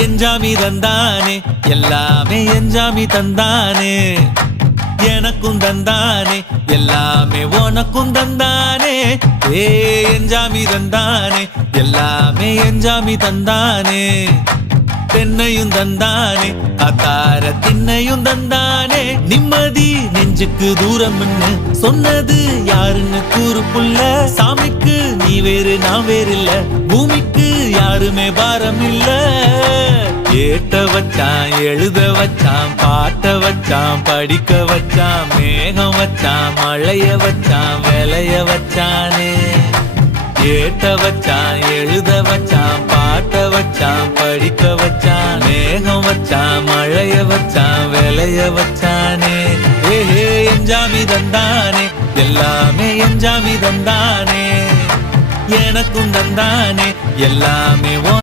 எஞ்சாமி தந்தானே எல்லாமே எஞ்சாமி தந்தானே எனக்கும் தந்தானே எல்லாமே உனக்கும் தந்தானே ஏ எஞ்சாமி தந்தானே எல்லாமே எஞ்சாமி தந்தானே தென்னையும் தந்தானே அத்தார திண்ணையும் தந்தானே நிம்மதி நெஞ்சுக்கு தூரம்னு சொன்னது யாருன்னு கூறு புள்ள சாமிக்கு நீ வேறு நான் வேறு இல்ல பூமிக்கு யாருமே பாரம் இல்ல ஏட்ட வச்சான் எழுத வச்சான் பாட்ட வச்சான் படிக்க வச்சான் மேகம் வச்சான் மழைய வச்சான் விளைய வச்சானே ஏட்ட வச்சான் எழுத வச்சான் பாட்ட வச்சான் படிக்க வச்சான் மேகம் வச்சான் மழைய வச்சான் விளைய வச்சானே ஏஹே எஞ்சாமி தந்தானே எல்லாமே எஞ்சாமி தந்தானே எனக்கும் தந்தானே எல்லாமே